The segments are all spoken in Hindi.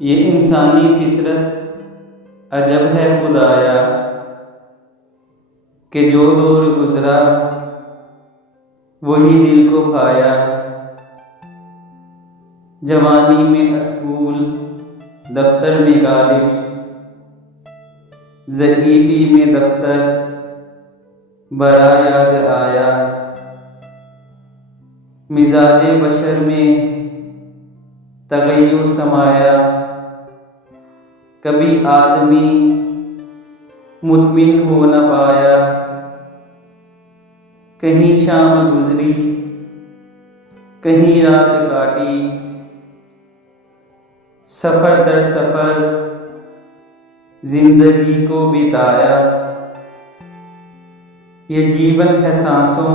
ये इंसानी फितरत अजब है खुदाया कि जो दौर गुजरा वही दिल को भाया। जवानी में स्कूल, दफ्तर में कॉलेज, ज़ईफ़ी में दफ्तर बड़ा याद आया। मिजाज बशर में तग़य्युर समाया। कभी आदमी मुतमिन हो न पाया। कहीं शाम गुजरी, कहीं रात काटी, सफ़र दर सफ़र जिंदगी को बिताया। ये जीवन है सांसों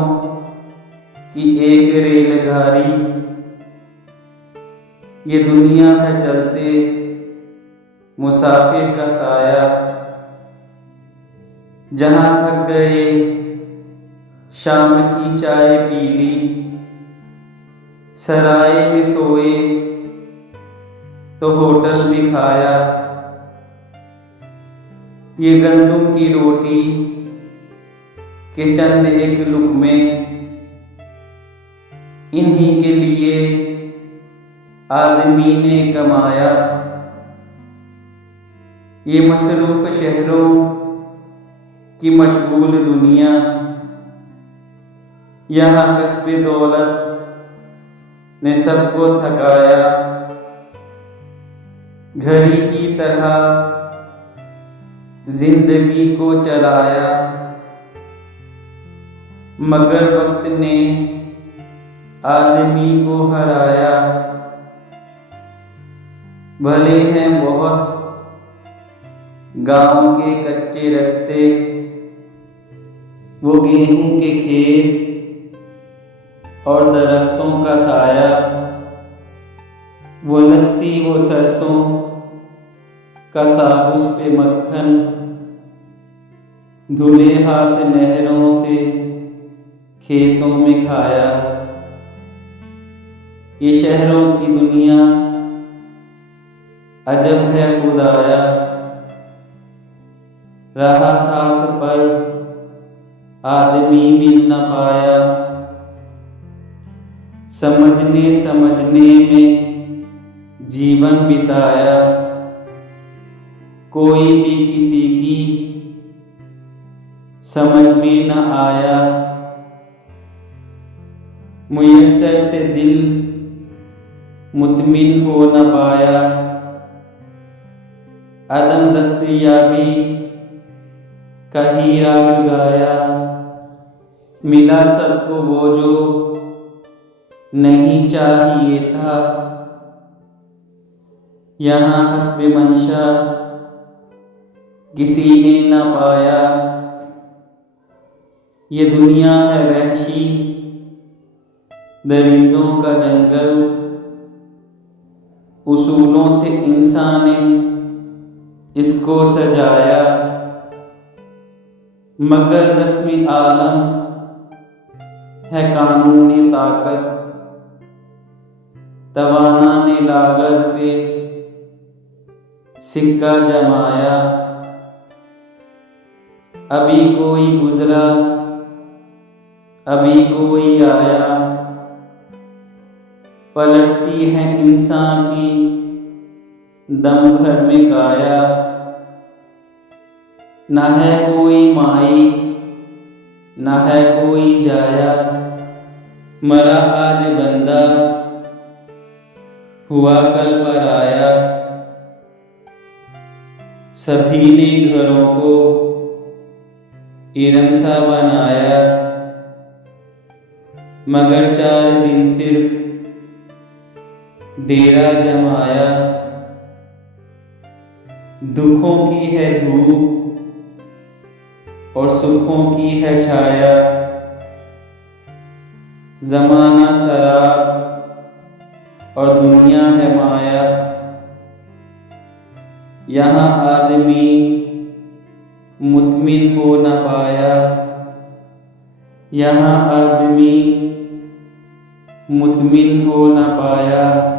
की एक रेलगाड़ी, ये दुनिया है चलते मुसाफिर का साया। जहाँ थक गए शाम की चाय पी ली, सराय में सोए तो होटल में खाया। ये गंदुम की रोटी के चंद एक लुक़मे इन्हीं के लिए आदमी ने कमाया। ये मसरूफ़ शहरों की मशगूल दुनिया, यहाँ कस्बे दौलत ने सबको थकाया। घड़ी की तरह जिंदगी को चलाया, मगर वक्त ने आदमी को हराया। भले हैं बहुत गांव के कच्चे रास्ते, वो गेहूं के खेत और दरख्तों का साया। वो लस्सी, वो सरसों का साग, उस पे मक्खन, धुले हाथ नहरों से खेतों में खाया। ये शहरों की दुनिया अजब है खुदाया। रहा साथ पर आदमी मिल न पाया। समझने समझने में जीवन बिताया, कोई भी किसी की समझ में न आया। मुयस्सर से दिल मुतमिन हो न पाया। अदम दस्तयाबी का ही राग गाया। मिला सबको वो जो नहीं चाहिए था। यहाँ हस्बे मंशा किसी ने न पाया। ये दुनिया है वहशी दरिंदों का जंगल, उसूलों से इंसान ने इसको सजाया। मगर रस्मी आलम है कानूनी ताकत, तवाना ने लागर पे सिक्का जमाया। अभी कोई गुजरा, अभी कोई आया। पलटती है इंसान की दम भर में काया। न है कोई माई, न है कोई जाया। मरा आज बंदा, हुआ कल पर आया। सभी ने घरों को इरम सा बनाया, मगर 4 दिन सिर्फ डेरा जमाया। दुखों की है धूप और सुखों की है छाया। ज़माना शराब और दुनिया है माया। यहाँ आदमी मुतमिन हो न पाया। यहाँ आदमी मुतमिन हो न पाया।